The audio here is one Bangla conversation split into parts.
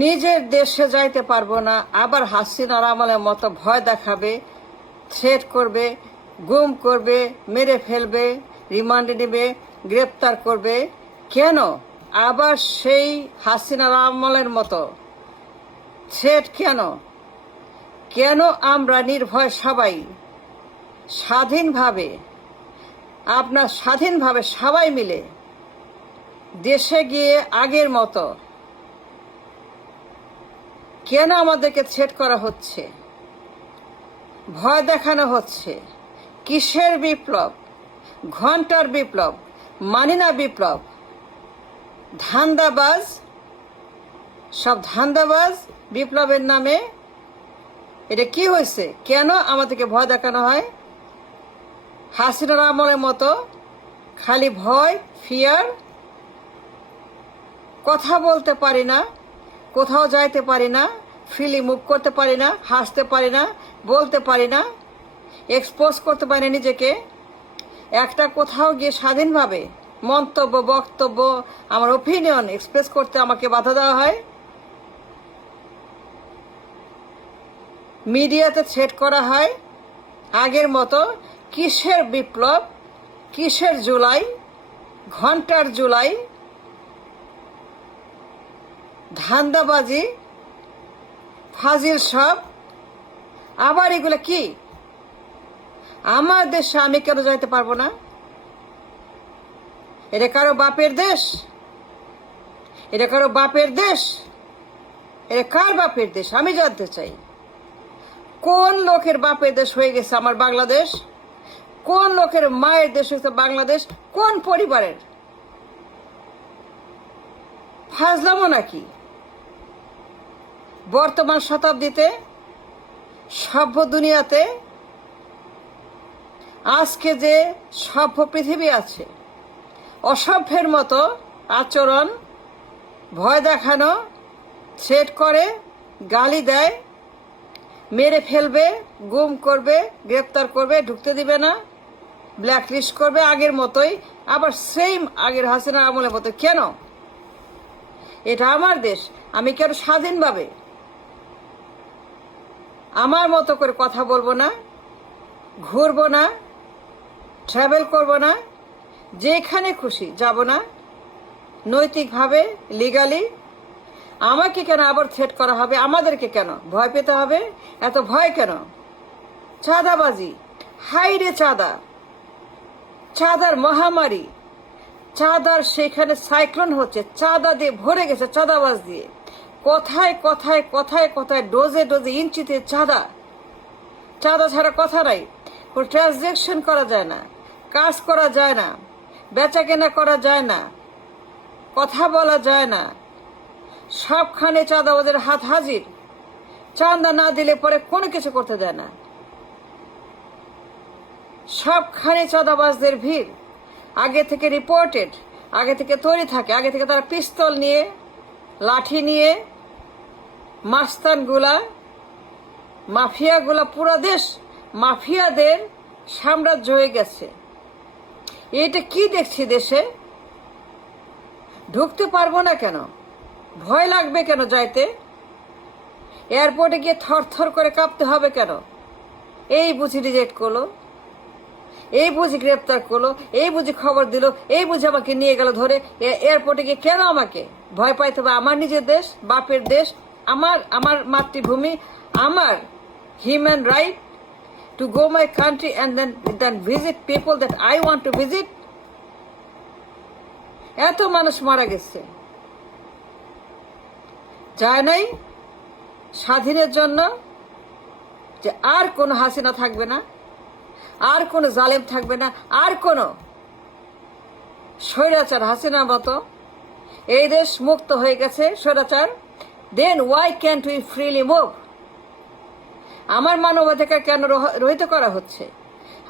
নিজের দেশে যাইতে পারবো না, আবার হাসিনার আমলের মতো ভয় দেখাবে, থ্রেট করবে, গুম করবে, মেরে ফেলবে, রিমান্ডে নেবে, গ্রেপ্তার করবে। কেন আবার সেই হাসিনার আমলের মতো থ্রেট? কেন কেন আমরা নির্ভয় সবাই স্বাধীনভাবে স্বাধীনভাবে সবাই মিলে দেশে গিয়ে আগের মতো কেন আমাদেরকে থ্রেট করা হচ্ছে, ভয় দেখানো হচ্ছে? কিসের বিপ্লব? ঘন্টার বিপ্লব, মানি না বিপ্লব। ধান্দাবাজ, সব ধান্দাবাজ বিপ্লবের নামে। এটা কি হয়েছে? কেন আমাদেরকে ভয় দেখানো হয়? হাসিনার আমলের মতো খালি ভয়, ফিয়ার। কথা বলতে পারি না, কোথাও যাইতে পারি না, ফ্রিলি মুভ করতে পারি না, হাসতে পারি না, বলতে পারি না, এক্সপোজ করতে পারি না নিজেকে। একটা কোথাও গিয়ে স্বাধীনভাবে মন্তব্য, বক্তব্য, আমার ওপিনিয়ন এক্সপ্রেস করতে আমাকে বাধা দেওয়া হয়। মিডিয়াতে থ্রেট করা হয় আগের মতো। কিসের বিপ্লব? কিসের জুলাই? ঘন্টার জুলাই। ধান্দাবাজি, ফাজিল সব। আবার এগুলো কি? আমার দেশে আমি কেন যাইতে পারবো না? এটা কারো বাপের দেশ? এটা কারো বাপের দেশ? এটা কার বাপের দেশ আমি জানতে চাই। কোন লোকের বাপের দেশ হয়ে গেছে আমার বাংলাদেশ? কোন লোকের মায়ের দেশ হয়েছে বাংলাদেশ? কোন পরিবারের? ফাজলামো নাকি? বর্তমান শতাব্দীতে, সভ্য দুনিয়াতে, আজকে যে সভ্য পৃথিবী আছে, অসভ্যের মতো আচরণ, ভয় দেখানো, থ্রেট করে, গালি দেয়, মেরে ফেলবে, গুম করবে, গ্রেপ্তার করবে, ঢুকতে দিবে না, ব্ল্যাকলিস্ট করবে আগের মতোই, আবার সেম আগের হাসিনার আমলের মতো। কেন? এটা আমার দেশ, আমি কেন স্বাধীনভাবে আমার মতো করে কথা বলবো না, ঘুরবো না, ট্রাভেল করবো না, যেখানে খুশি যাব না, নৈতিকভাবে, লিগালি? আমাকে কেন আবার থ্রেট করা হবে? আমাদেরকে কেন ভয় পেতে হবে? এত ভয় কেন? চাঁদাবাজি, হাইরে চাঁদা, চাঁদার মহামারী, চাঁদার সেখানে সাইক্লোন হচ্ছে, চাঁদা দিয়ে ভরে গেছে, চাঁদাবাজ দিয়ে। কথায় কথায় কথায় কথায়, ডোজে ডোজে, ইঞ্চিতে চাঁদা। চাঁদা ছাড়া কথা নাই। কোনো ট্রানজ্যাকশন করা যায় না, কাজ করা যায় না, বেচা কেনা করা যায় না, কথা বলা যায় না। সবখানে চাঁদাবাজের হাত হাজির। চাঁদা না দিলে পরে কোনো কিছু করতে দেয় না। সবখানে চাঁদাবাজদের ভিড়। আগে থেকে রিপোর্টেড, আগে থেকে তৈরি থাকে, আগে থেকে তারা পিস্তল নিয়ে, লাঠি নিয়ে, মাস্তানগুলা, মাফিয়াগুলা, পুরো দেশ মাফিয়াদের সাম্রাজ্য হয়ে গেছে। এটা কি দেখছি দেশে? ঢুকতে পারবো না কেন? ভয় লাগবে কেন যাইতে? এয়ারপোর্টে গিয়ে থরথর করে কাঁপতে হবে কেন? এই বুঝি রিজেক্ট করলো, এই বুঝি গ্রেপ্তার করলো, এই বুঝি খবর দিল, এই বুঝি আমাকে নিয়ে গেল ধরে এয়ারপোর্টে গিয়ে। কেন আমাকে ভয় পাইতে হবে? আমার নিজের দেশ, বাপের দেশ, আমার আমার মাতৃভূমি, আমার human right to go my country and then visit people that I want to visit. এত মানুষ মারা গেছে, যায় নাই স্বাধীনের জন্য যে আর কোনো হাসিনা থাকবে না, আর কোনো জালেম থাকবে না, আর কোনো স্বৈরাচার হাসিনার মতো। এই দেশ মুক্ত হয়ে গেছে স্বৈরাচার। Then why can't we freely move? আমার মানবাধিকার কেন রহিত করা হচ্ছে?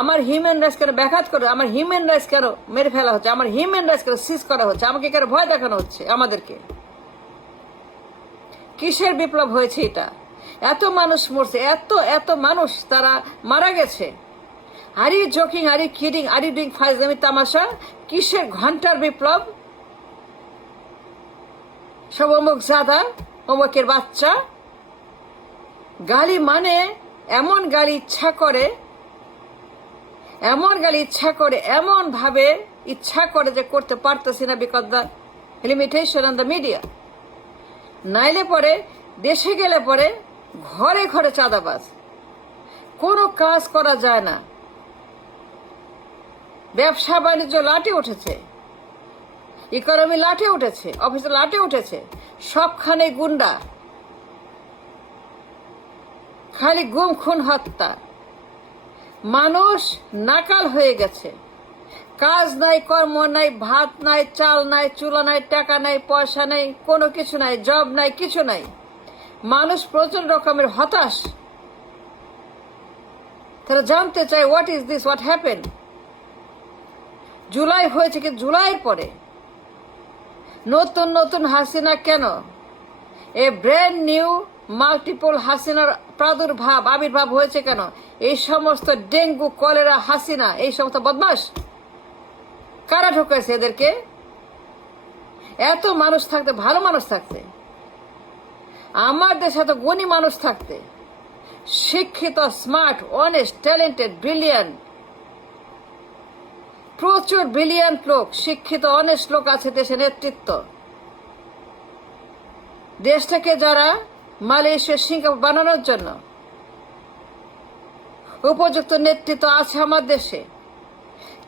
আমার হিউম্যান রাইটস কেন ব্যাঘাত করে? আমার হিউম্যান রাইটস কেন মেরে ফেলা হচ্ছে? আমার হিউম্যান রাইটস কেন সিজ করা হচ্ছে? আমাকে কেন ভয় দেখানো হচ্ছে? আমাদেরকে কিসের বিপ্লব হয়েছে এটা? এত মানুষ মরছে, এত এত মানুষ তারা মারা গেছে। Are you joking? Are you kidding? Are you doing ফাইজলামি, তামাশা? কিসের ঘন্টার বিপ্লব? সব অমুক জাদা অমুকের বাচ্চা। গালি মানে এমন গালি ইচ্ছা করে, এমন গালি ইচ্ছা করে, এমন ভাবে ইচ্ছা করে যে করতে পারতেছি না, because the limitation on the media. নাইলে পরে দেশে গেলে পরে ঘরে ঘরে চাঁদাবাজ, কোনো কাজ করা যায় না। ব্যবসা বাণিজ্য লাটে উঠেছে, ইকোনমি লাটে উঠেছে, অফিসে লাটে উঠেছে, সবখানে গুন্ডা, খালি গুম খুন হত্যা। মানুষ নাকাল হয়ে গেছে, কাজ নাই, কর্ম নাই, ভাত নাই, চাল নাই, চুলা নাই, টাকা নাই, পয়সা নাই, কোনো কিছু নাই, জব নাই, কিছু নাই। মানুষ প্রচুর রকমের হতাশ। তারা জানতে চায় what is this, what happen. July হয়েছে, কি জুলাইয়ের পরে নতুন নতুন হাসিনা কেন? এ ব্র্যান্ড নিউ মাল্টিপল হাসিনার প্রাদুর্ভাব, আবির্ভাব হয়েছে কেন? এই সমস্ত ডেঙ্গু, কলেরা হাসিনা, এই সমস্ত বদমাস কারা ঢুকাইছে এদেরকে? এত মানুষ থাকতে, ভালো মানুষ থাকতে, আমার দেশে এত গুণী মানুষ থাকতে, শিক্ষিত, স্মার্ট, অনেস্ট, ট্যালেন্টেড, ব্রিলিয়ান্ট, প্রচুর ব্রিলিয়ান্ট লোক, শিক্ষিত, অনেস্ট লোক আছে দেশে, নেতৃত্ব। দেশটাকে যারা মালয়েশিয়া, সিঙ্গাপুর বানানোর জন্য উপযুক্ত নেতৃত্ব আছে আমার দেশে।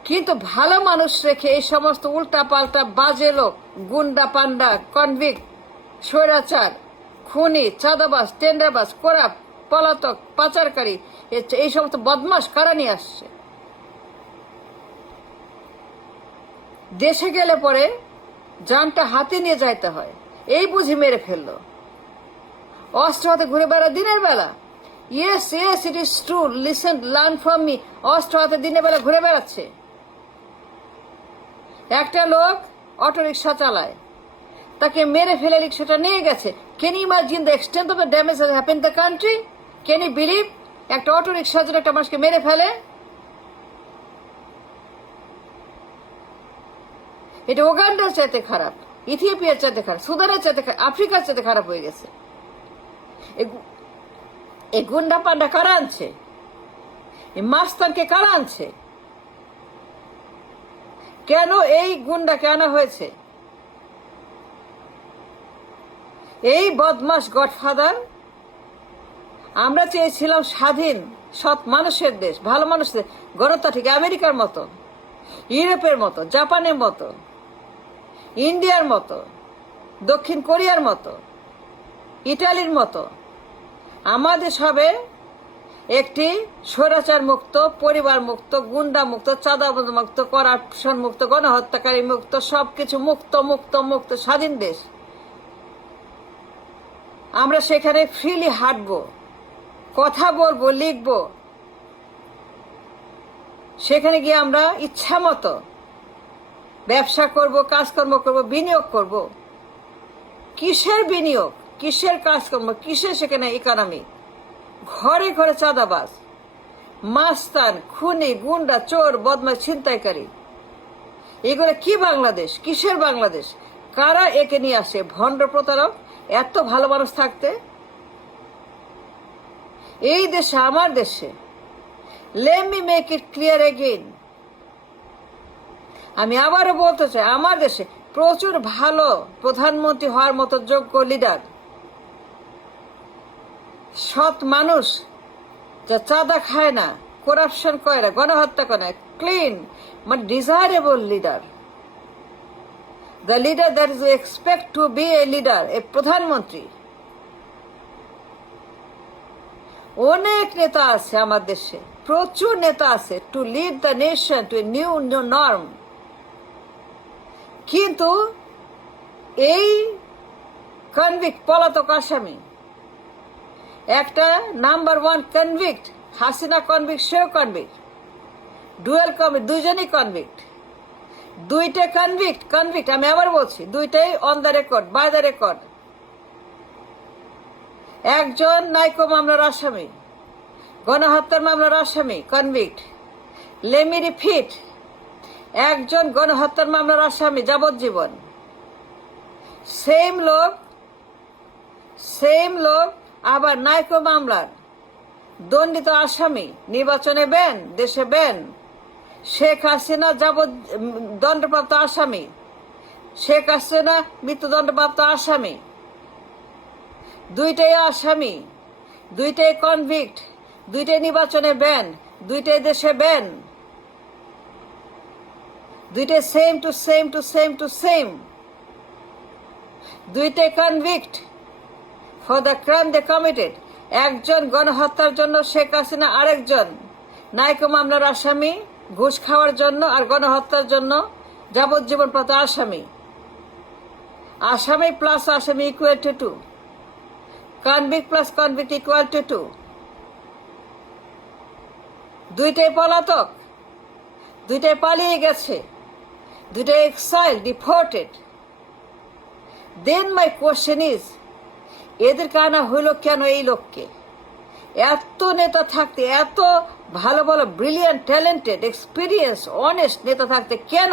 কিন্তু ভালো মানুষ রেখে এই সমস্ত উল্টা পাল্টা বাজে লোক, গুন্ডা পান্ডা, কনভিক্ট, স্বৈরাচার, খুনি, চাঁদাবাজ, টেন্ডারবাজ, কোরাপ, পলাতক, পাচারকারী, এই সমস্ত বদমাস কারা নিয়ে আসছে? দেশে গেলে পরে জানটা হাতে নিয়ে যাইতে হয়, এই বুঝি মেরে ফেললো। অস্ত্র হাতে ঘুরে বেড়া দিনের বেলা। Yes yes, it is true, listen, learn from me. অস্ত্র হাতে দিনের বেলা ঘুরে বেড়াচ্ছে। একটা লোক অটো রিক্সা চালায়, তাকে মেরে ফেলে রিক্সাটা নিয়ে গেছে। Can you imagine the extent of the damage has happened the country? Can you believe একটা অটো রিক্সার জন্য একটা মানুষকে মেরে ফেলে? এটা উগান্ডার চাইতে খারাপ, ইথিওপিয়ার চাইতে খারাপ, সুদানের চাইতে খারাপ, আফ্রিকার চাইতে খারাপ হয়ে গেছে। এই গুন্ডা পান্ডা কারা আনছে? এই মাস্তানকে কারা আনছে? কেন এই গুন্ডাকে আনা হয়েছে? এই বদমাস গডফাদার। আমরা চেয়েছিলাম স্বাধীন, সৎ মানুষের দেশ, ভালো মানুষদের, গণতান্ত্রিক, আমেরিকার মতো, ইউরোপের মতো, জাপানের মতো, ইন্ডিয়ার মতো, দক্ষিণ কোরিয়ার মতো, ইটালির মতো। আমাদের হবে একটি স্বৈরাচার মুক্ত, পরিবার মুক্ত, গুন্ডা মুক্ত, চাঁদাবাজ মুক্ত, করাপশন মুক্ত, গণহত্যাকারী মুক্ত, সবকিছু মুক্ত মুক্ত মুক্ত স্বাধীন দেশ। আমরা সেখানে ফ্রিলি হাঁটবো, কথা বলবো, লিখবো। সেখানে গিয়ে আমরা ইচ্ছা মতো ব্যবসা করব, কাজকর্ম করব, বিনিয়োগ করব। কিসের বিনিয়োগ, কিসের কাজকর্ম, কিসের সেখানে ইকোনমি? ঘরে ঘরে চাঁদাবাজ, মাস্তান, খুনি, গুন্ডা, চোর, বদমাশ, ছিনতাইকারী। এগুলো কি বাংলাদেশ? কিসের বাংলাদেশ? কারা একে নিয়ে আসে? ভণ্ড প্রতারক। এত ভালো মানুষ থাকতে এই দেশে, আমার দেশে, let me make it clear again, আমি আবারও বলতে চাই, আমার দেশে প্রচুর ভালো প্রধানমন্ত্রী হওয়ার মতো যোগ্য লিডার, সৎ মানুষ, যা চাঁদা খায় না, করাপশন করে না, গণহত্যা করে না, ক্লিন, মানে desirable leader, the leader that is expect to be a leader, a প্রধানমন্ত্রী। অনেক নেতা আছে আমার দেশে, প্রচুর নেতা আছে, to lead the nation to a new norm. কিন্তু এই কনভিক্ট, পলাতক আসামি, একটা number one convict, Hasina convict, সেও কনভিক্ট, ডুয়েল কনভিক্ট, দুইজনই কনভিক্ট, দুইটা কনভিক্ট, আমি আবার বলছি, দুইটাই on the record, by the record. একজন নাইকো মামলার আসামি, গণহত্যার মামলার আসামি, কনভিক্ট। লেমি রিপিট, একজন গণহত্যার মামলার আসামি, যাবজ্জীবন। সেম লোক সেম লোক আবার নাইকো মামলার দণ্ডিত আসামি, নির্বাচনে ব্যান, দেশে ব্যান। শেখ হাসিনা দণ্ডপ্রাপ্ত আসামি, শেখ হাসিনা মৃত্যুদণ্ডপ্রাপ্ত আসামি, দুইটাই আসামি, দুইটাই কনভিক্ট, দুইটাই নির্বাচনে ব্যান, দুইটাই দেশে ব্যান, দুইটাই same to same to same to same, দুইটাই convict for the crime they committed. একজন গণহত্যার জন্য শেখ হাসিনা, আরেকজন নাইকো মামলার আসামি ঘুষ খাওয়ার জন্য, আর গণহত্যার জন্য যাবজ্জীবন প্রাপ্ত আসামি। আসামি প্লাস আসামি equal to 2, convict plus convict equal to 2। দুইটাই পলাতক, দুইটাই পালিয়ে গেছে, দুইটাই exile, deported. Then my question is, এদেরকে আনা হইল কেন? এই লোককে এত নেতা থাকতে, এত ভালো ভালো ব্রিলিয়ান্ট ট্যালেন্টেড এক্সপিরিয়েন্স অনেস্ট নেতা থাকতে কেন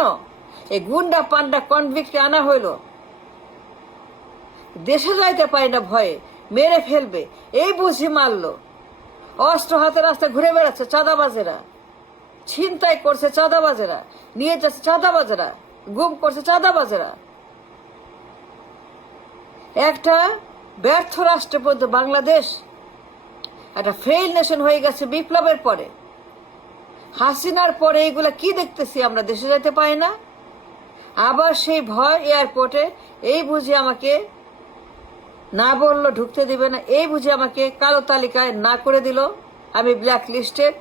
এই গুন্ডা পান্ডা কনভিক্টকে আনা হইল? দেশে যাইতে পারি না ভয়ে, মেরে ফেলবে এই বুঝি মারলো। অস্ত্র হাতে রাস্তায় ঘুরে বেড়াচ্ছে চাঁদাবাজেরা, ছিনতাই করছে চাঁদাবাজেরা, নিয়ে যাচ্ছে চাঁদাবাজেরা, গুম করছে চাঁদাবাজেরা। একটা ব্যর্থ রাষ্ট্রের মধ্যে বাংলাদেশ একটা ফেইল নেশন হয়ে গেছে বিপ্লবের পরে। হাসিনার পরে এইগুলা কি দেখতেছি আমরা? দেশে যেতে পারি না, আবার সেই ভয় এয়ারপোর্টে, এই বুঝি আমাকে না বললো ঢুকতে দিবে না, এই বুঝি আমাকে কালো তালিকায় না করে দিল, আমি ব্ল্যাক লিস্টেড,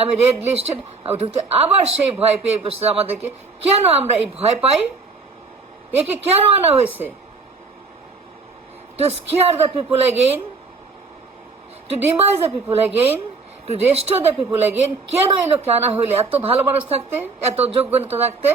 আমি রেড লিস্টেড, ঢুকতে আবার সেই ভয় পেয়ে বসছে আমাদেরকে। কেন আমরা এই ভয় পাই? একে কেন আনা হয়েছে? To scare the people again, to demise the people again, to restore the people again. কেন এই লোককে আনা হইলে? এত ভালো মানুষ থাকতে, এত যোগ্য নেতা থাকতে।